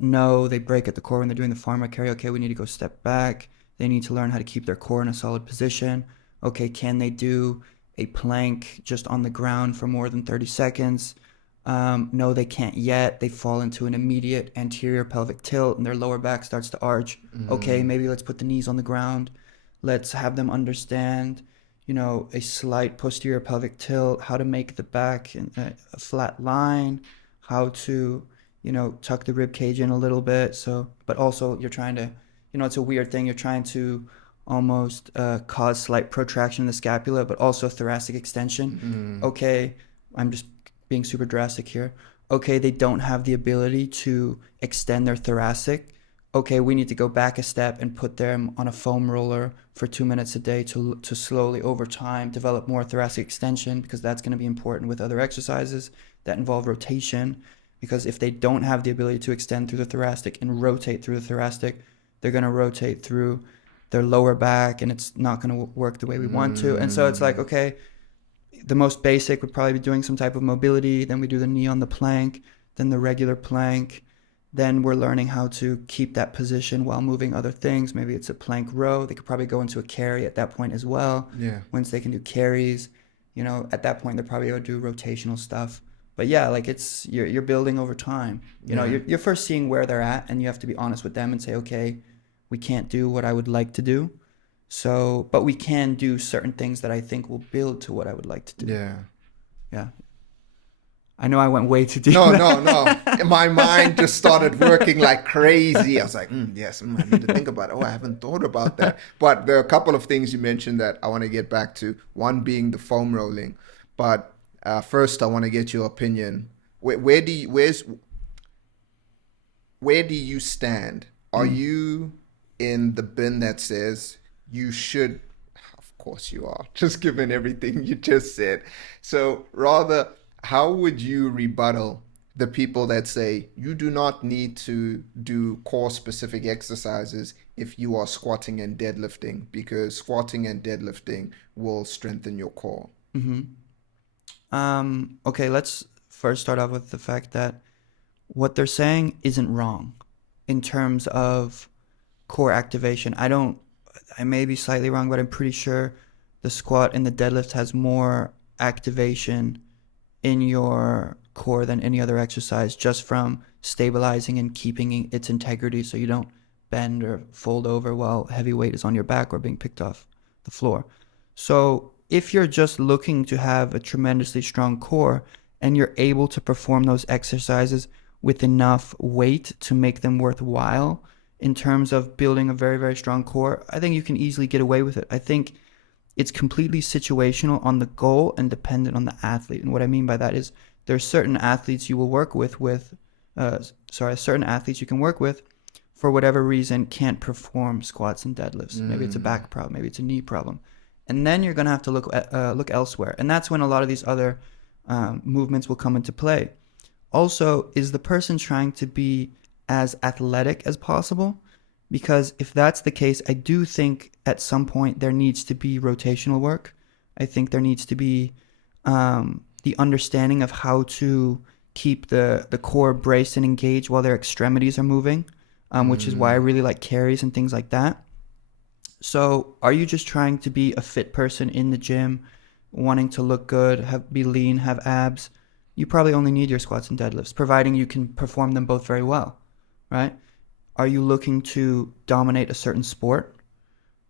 No, they break at the core when they're doing the farmer carry. Okay, we need to go step back. They need to learn how to keep their core in a solid position. Okay, can they do a plank just on the ground for more than 30 seconds? No, they can't yet. They fall into an immediate anterior pelvic tilt and their lower back starts to arch. Okay, maybe let's put the knees on the ground. Let's have them understand, a slight posterior pelvic tilt, how to make the back in a flat line, how to, tuck the rib cage in a little bit. So, but also you're trying to, it's a weird thing. You're trying to almost cause slight protraction in the scapula, but also thoracic extension. Okay, I'm just being super drastic here. Okay, they don't have the ability to extend their thoracic. Okay, we need to go back a step and put them on a foam roller for 2 minutes a day to slowly over time develop more thoracic extension, because that's going to be important with other exercises that involve rotation. Because if they don't have the ability to extend through the thoracic and rotate through the thoracic, they're going to rotate through their lower back and it's not going to work the way we want to. And so it's like, okay, the most basic would probably be doing some type of mobility. Then we do the knee on the plank, then the regular plank. Then we're learning how to keep that position while moving other things. Maybe it's a plank row. They could probably go into a carry at that point as well. Yeah. Once they can do carries, you know, at that point they're probably able to do rotational stuff. But yeah, like you're building over time. You know, you're first seeing where they're at, and you have to be honest with them and say, okay, we can't do what I would like to do. So, but we can do certain things that I think will build to what I would like to do. Yeah. Yeah. I know I went way too deep. No. My mind just started working like crazy. I was like, yes, I need to think about it. Oh, I haven't thought about that. But there are a couple of things you mentioned that I want to get back to. One being the foam rolling. But first, I want to get your opinion. Where do you stand? Are you in the bin that says you should? Of course you are, just given everything you just said. So rather, how would you rebuttal the people that say you do not need to do core specific exercises if you are squatting and deadlifting, because squatting and deadlifting will strengthen your core? Okay, let's first start off with the fact that what they're saying isn't wrong in terms of core activation. I may be slightly wrong, but I'm pretty sure the squat and the deadlift has more activation in your core than any other exercise, just from stabilizing and keeping its integrity so you don't bend or fold over while heavy weight is on your back or being picked off the floor. So if you're just looking to have a tremendously strong core and you're able to perform those exercises with enough weight to make them worthwhile in terms of building a very, very strong core, I think you can easily get away with it. I think it's completely situational on the goal and dependent on the athlete. And what I mean by that is there's certain athletes you will work certain athletes you can work with for whatever reason can't perform squats and deadlifts. Maybe it's a back problem, maybe it's a knee problem. And then you're going to have to look elsewhere. And that's when a lot of these other movements will come into play. Also, is the person trying to be as athletic as possible? Because if that's the case, I do think at some point there needs to be rotational work. I think there needs to be the understanding of how to keep the core braced and engaged while their extremities are moving, which is why I really like carries and things like that. So are you just trying to be a fit person in the gym, wanting to look good, be lean, have abs? You probably only need your squats and deadlifts, providing you can perform them both very well, right? Are you looking to dominate a certain sport?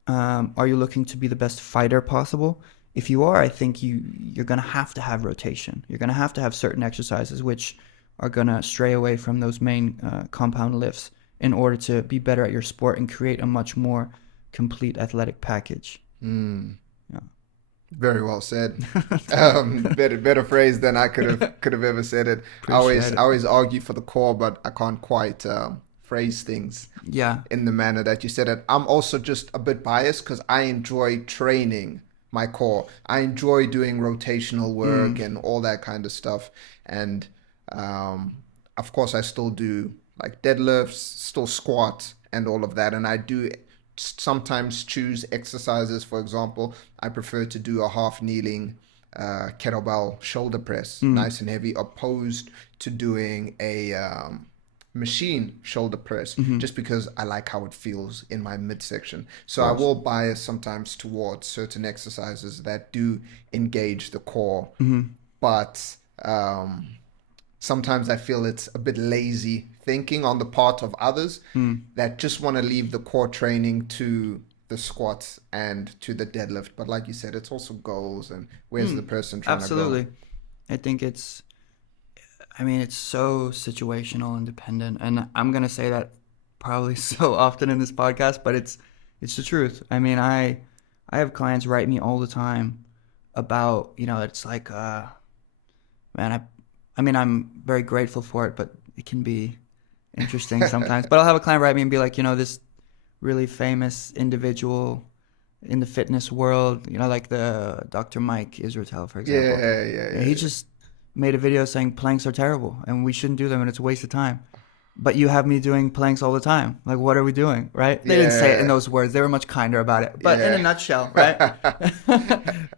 Are you looking to be the best fighter possible? If you are, I think you're going to have rotation. You're going to have certain exercises which are going to stray away from those main compound lifts in order to be better at your sport and create a much more complete athletic package. Yeah. Very well said. Better phrase than I could have ever said it. I always argue for the core, but I can't quite phrase things in the manner that you said it. I'm also just a bit biased because I enjoy training my core. I enjoy doing rotational work and all that kind of stuff. And of course, I still do like deadlifts, still squat and all of that. And I do sometimes choose exercises. For example, I prefer to do a half kneeling kettlebell shoulder press, nice and heavy, opposed to doing a machine shoulder press, just because I like how it feels in my midsection. So I will bias sometimes towards certain exercises that do engage the core, but sometimes I feel it's a bit lazy thinking on the part of others that just want to leave the core training to the squats and to the deadlift. But like you said, it's also goals and where's the person trying to go. Absolutely. I think it's so situational and dependent. And I'm going to say that probably so often in this podcast, but it's the truth. I mean, I have clients write me all the time about, it's like, man, I'm very grateful for it, but it can be interesting sometimes. But I'll have a client write me and be like, this really famous individual in the fitness world, like the Dr. Mike Israetel, for example. Yeah. He just made a video saying planks are terrible and we shouldn't do them and it's a waste of time. but you have me doing planks all the time. Like, what are we doing, right? They didn't say it in Yeah. those words. They were much kinder about it. But in a Yeah. nutshell, right?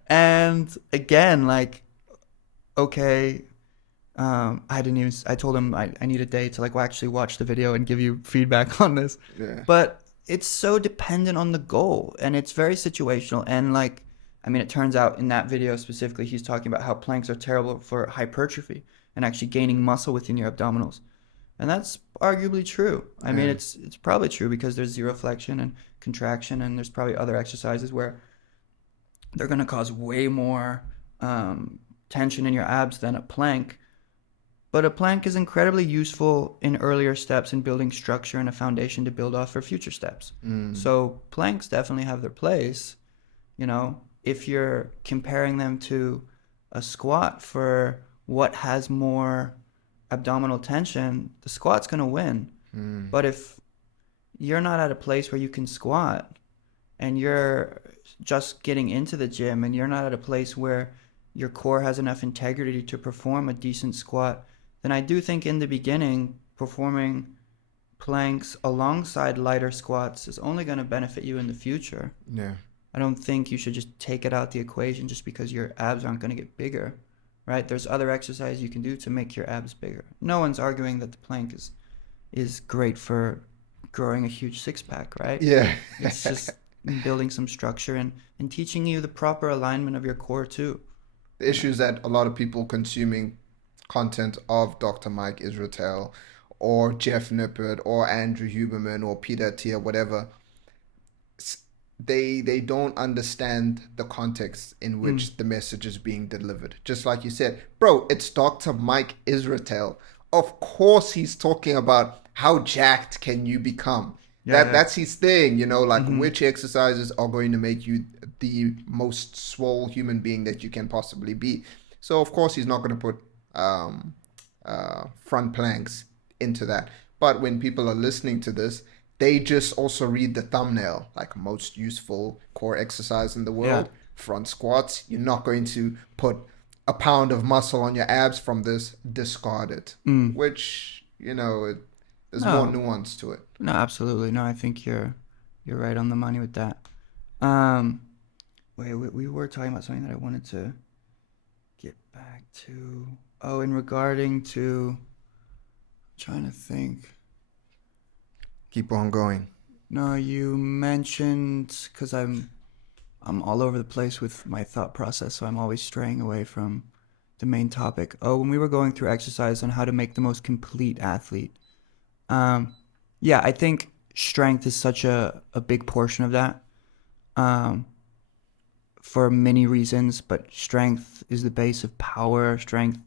And again, like, okay, I didn't even, I told him I need a day to like actually watch the video and give you feedback on this. Yeah. But it's so dependent on the goal and it's very situational. And like, I mean, it turns out in that video specifically, he's talking about how planks are terrible for hypertrophy and actually gaining muscle within your abdominals. And that's arguably true. I mean, Yeah. it's probably true because there's zero flexion and contraction, and there's probably other exercises where they're going to cause way more tension in your abs than a plank. But a plank is incredibly useful in earlier steps in building structure and a foundation to build off for future steps. Mm. So planks definitely have their place. You know, if you're comparing them to a squat for what has more abdominal tension, the squat's going to win. Mm. But if you're not at a place where you can squat and you're just getting into the gym and you're not at a place where your core has enough integrity to perform a decent squat, then I do think in the beginning, performing planks alongside lighter squats is only going to benefit you in the future. Yeah. I don't think you should just take it out the equation just because your abs aren't going to get bigger, right? There's other exercises you can do to make your abs bigger. No one's arguing that the plank is great for growing a huge six pack, right? Yeah. It's just building some structure and teaching you the proper alignment of your core too. The issue is that a lot of people consuming content of Dr. Mike Israetel or Jeff Nippert or Andrew Huberman or Peter Attia, whatever, they don't understand the context in which the message is being delivered. Just like you said, bro, it's Dr. Mike Israetel. Of course he's talking about how jacked can you become. That's his thing, like which exercises are going to make you the most swole human being that you can possibly be. So of course he's not going to put front planks into that. But when people are listening to this, they just also read the thumbnail, like most useful core exercise in the world, front squats. You're not going to put a pound of muscle on your abs from this, discard it, which, there's more nuance to it. No, absolutely. No, I think you're right on the money with that. We were talking about something that I wanted to get back to. Oh, in regarding to, I'm trying to think. Keep on going. No, you mentioned, because I'm all over the place with my thought process, so I'm always straying away from the main topic. Oh, when we were going through exercise on how to make the most complete athlete. Yeah, I think strength is such a big portion of that. For many reasons, but strength is the base of power. Strength,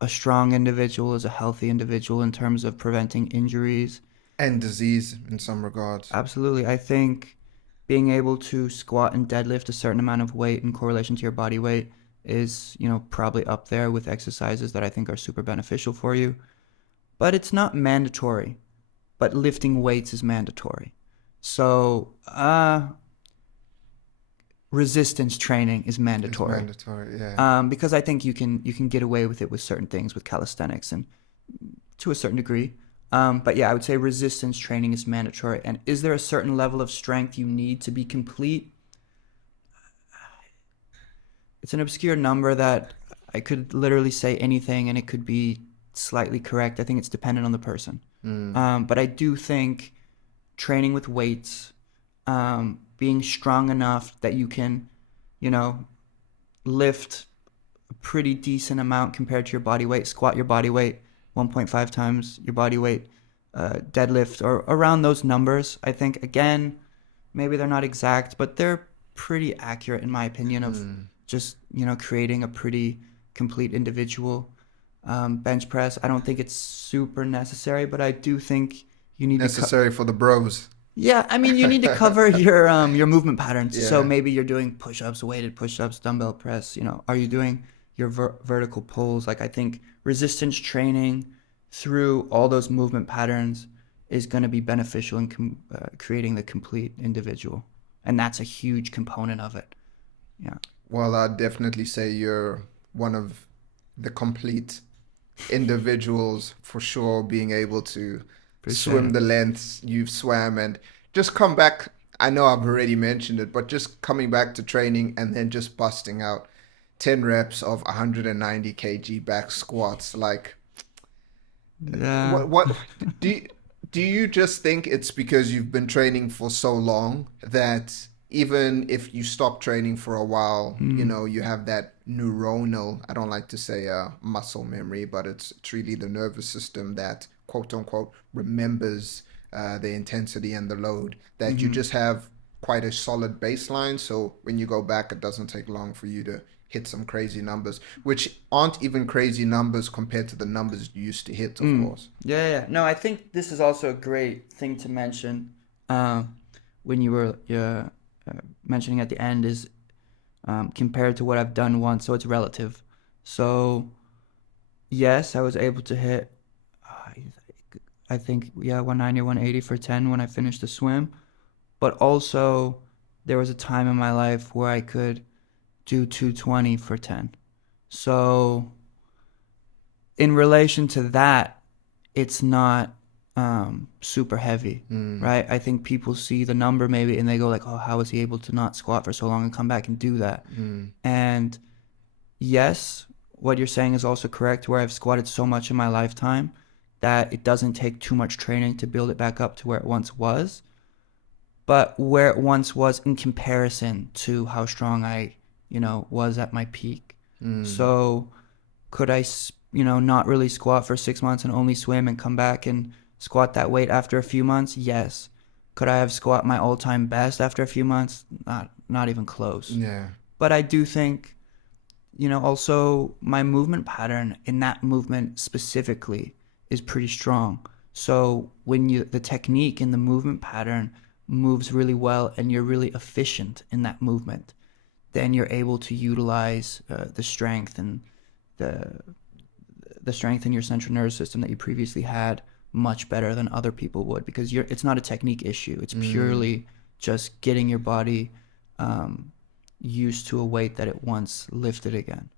a strong individual is a healthy individual in terms of preventing injuries. And disease in some regards. Absolutely. I think being able to squat and deadlift a certain amount of weight in correlation to your body weight is, probably up there with exercises that I think are super beneficial for you. But it's not mandatory. But lifting weights is mandatory. So, resistance training is mandatory. It's mandatory, yeah. Because I think you can get away with it with certain things with calisthenics and to a certain degree. But yeah, I would say resistance training is mandatory. And is there a certain level of strength you need to be complete? It's an obscure number that I could literally say anything and it could be slightly correct. I think it's dependent on the person. But I do think training with weights, being strong enough that you can, lift a pretty decent amount compared to your body weight, squat your body weight 1.5 times your body weight, deadlift, or around those numbers. I think, again, maybe they're not exact, but they're pretty accurate in my opinion of just, creating a pretty complete individual. Bench press, I don't think it's super necessary, but I do think you need necessary for the bros. Yeah, I mean, you need to cover your movement patterns. Yeah. So maybe you're doing push-ups, weighted push-ups, dumbbell press. Are you doing your vertical pulls? Like, I think resistance training through all those movement patterns is going to be beneficial in creating the complete individual, and that's a huge component of it. Yeah. Well, I'd definitely say you're one of the complete individuals for sure being able to Appreciate swim it. the lengths you've swam and just come back. I know I've already mentioned it, but just coming back to training and then just busting out 10 reps of 190 kg back squats. Like, Yeah. what do you, do you just think it's because you've been training for so long that even if you stop training for a while, Mm. you have that neuronal, I don't like to say muscle memory, but it's really the nervous system that quote unquote remembers the intensity and the load, that you Mm-hmm. just have quite a solid baseline. So when you go back, it doesn't take long for you to hit some crazy numbers, which aren't even crazy numbers compared to the numbers you used to hit, of Mm. course. Yeah, yeah, yeah. No, I think this is also a great thing to mention. Um, when you were mentioning at the end is compared to what I've done once, so it's relative. So yes, I was able to hit. I think yeah, 190 or 180 for 10 when I finished the swim. But also, there was a time in my life where I could do 220 for 10. So in relation to that, it's not super heavy, Mm, right? I think people see the number maybe and they go like, "Oh, how is he able to not squat for so long and come back and do that?" mm, And yes, what you're saying is also correct. Where I've squatted so much in my lifetime that it doesn't take too much training to build it back up to where it once was. But where it once was in comparison to how strong I, was at my peak. mm. So could I, not really squat for 6 months and only swim and come back and squat that weight after a few months? Yes. Could I have squat my all-time best after a few months? Not even close. Yeah. But I do think, also my movement pattern in that movement specifically is pretty strong. So when the technique in the movement pattern moves really well and you're really efficient in that movement, then you're able to utilize the the strength in your central nervous system that you previously had much better than other people would, because it's not a technique issue. It's Mm. purely just getting your body used to a weight that it once lifted again.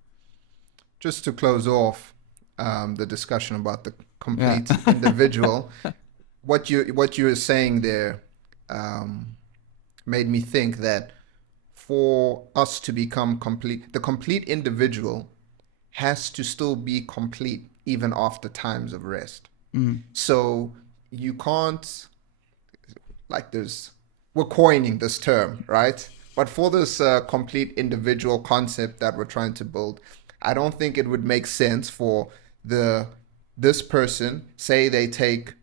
Just to close off the discussion about the Yeah. complete individual, what you were saying there um, made me think that for us to become complete, the complete individual has to still be complete even after times of rest. Mm, So you can't, like, we're coining this term, right? But for this complete individual concept that we're trying to build, I don't think it would make sense for the this person, say they take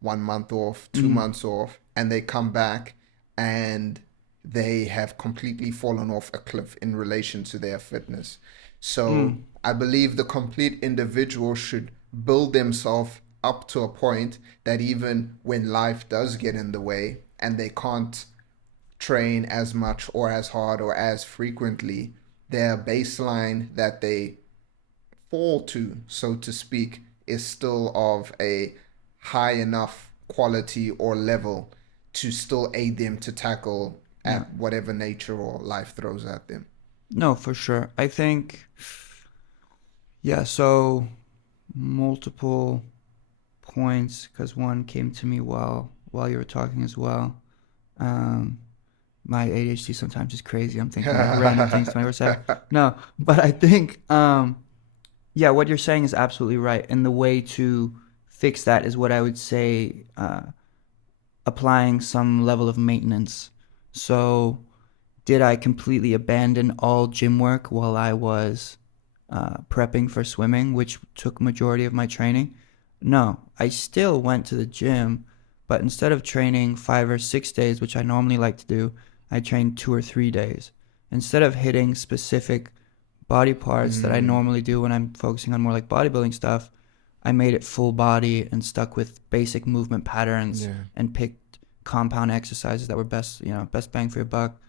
1 month off, two mm, months off, and they come back and they have completely fallen off a cliff in relation to their fitness. So mm, I believe the complete individual should build themselves up to a point that even when life does get in the way and they can't train as much or as hard or as frequently, their baseline that they fall to, so to speak, is still of a high enough quality or level to still aid them to tackle yeah. at whatever nature or life throws at them. No, for sure. I think, yeah, so multiple points, because one came to me while you were talking as well. Um, my ADHD sometimes is crazy. I'm thinking of random things 24/7. No, but I think yeah, what you're saying is absolutely right. And the way to fix that is what I would say, applying some level of maintenance. So, did I completely abandon all gym work while I was prepping for swimming, which took majority of my training? No, I still went to the gym, but instead of training 5 or 6 days, which I normally like to do, I trained 2 or 3 days. Instead of hitting specific body parts that I Mm, normally do when I'm focusing on more like bodybuilding stuff, I made it full body and stuck with basic movement patterns yeah. and picked compound exercises that were best bang for your buck.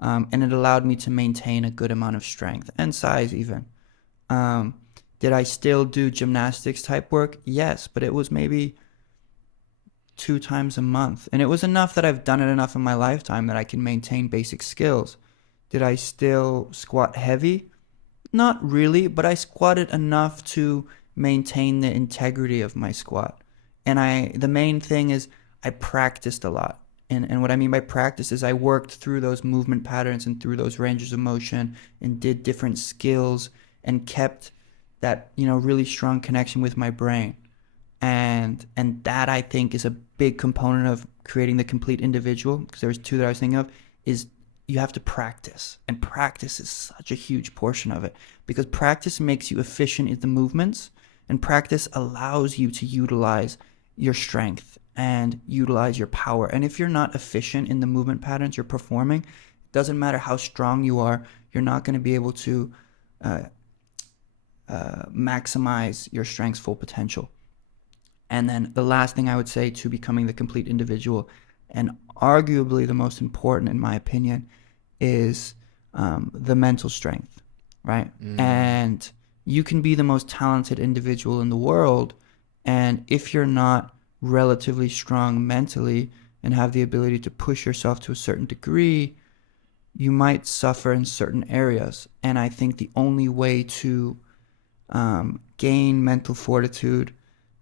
And it allowed me to maintain a good amount of strength and size even. Um, did I still do gymnastics type work? Yes, but it was maybe 2 times a month. And it was enough that I've done it enough in my lifetime that I can maintain basic skills. Did I still squat heavy? Not really, but I squatted enough to maintain the integrity of my squat. And the main thing is I practiced a lot. And what I mean by practice is I worked through those movement patterns and through those ranges of motion and did different skills and kept that, really strong connection with my brain. And that, I think, is a big component of creating the complete individual, because there was two that I was thinking of, is you have to practice. And practice is such a huge portion of it, because practice makes you efficient in the movements, and practice allows you to utilize your strength and utilize your power. And if you're not efficient in the movement patterns you're performing, it doesn't matter how strong you are, you're not going to be able to maximize your strength's full potential. And then the last thing I would say to becoming the complete individual, and arguably the most important in my opinion, is the mental strength, right? And you can be the most talented individual in the world, and if you're not relatively strong mentally and have the ability to push yourself to a certain degree, you might suffer in certain areas. And I think the only way to gain mental fortitude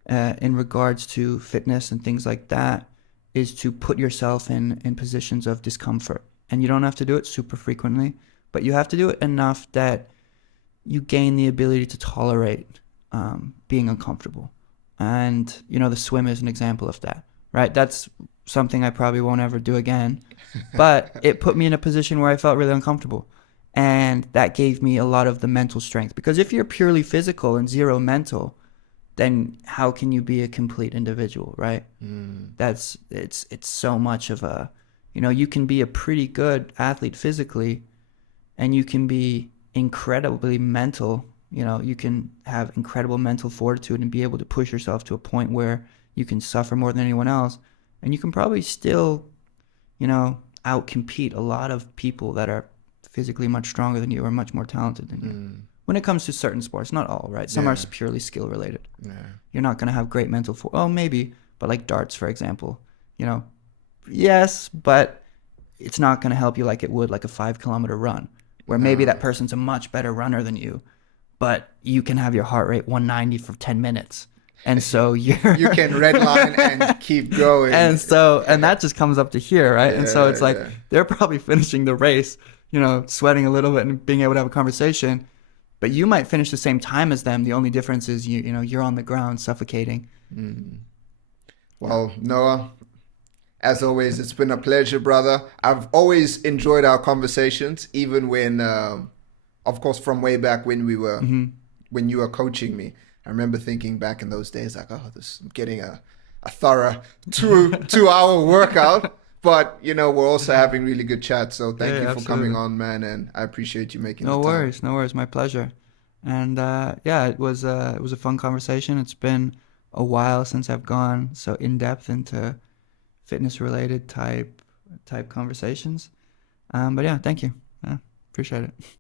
in regards to fitness and things like that is to put yourself in positions of discomfort. And you don't have to do it super frequently, but you have to do it enough that you gain the ability to tolerate being uncomfortable. And, the swim is an example of that, right? That's something I probably won't ever do again, but it put me in a position where I felt really uncomfortable. And that gave me a lot of the mental strength, because if you're purely physical and zero mental, then how can you be a complete individual, right? It's so much of a, you can be a pretty good athlete physically, and you can be incredibly mental. You can have incredible mental fortitude and be able to push yourself to a point where you can suffer more than anyone else. And you can probably still, outcompete a lot of people that are physically much stronger than you or much more talented than you. When it comes to certain sports, not all, right? Some are purely skill related. You're not going to have great mental maybe, but like darts, for example, yes, but it's not going to help you like it would like a 5-kilometer run, where maybe that person's a much better runner than you, but you can have your heart rate 190 for 10 minutes. And so you can redline and keep going. And that just comes up to here, right? And so it's like they're probably finishing the race, sweating a little bit and being able to have a conversation. But you might finish the same time as them. The only difference is you're on the ground suffocating. Well, Noah, as always, it's been a pleasure, brother. I've always enjoyed our conversations, even when, of course, from way back when when you were coaching me. I remember thinking back in those days, like, I'm getting a thorough 2-hour workout. But, we're also having really good chats. So thank you for coming on, man. And I appreciate you making the time. No worries. My pleasure. And it was a fun conversation. It's been a while since I've gone so in depth into fitness related type conversations. But yeah, thank you. Appreciate it.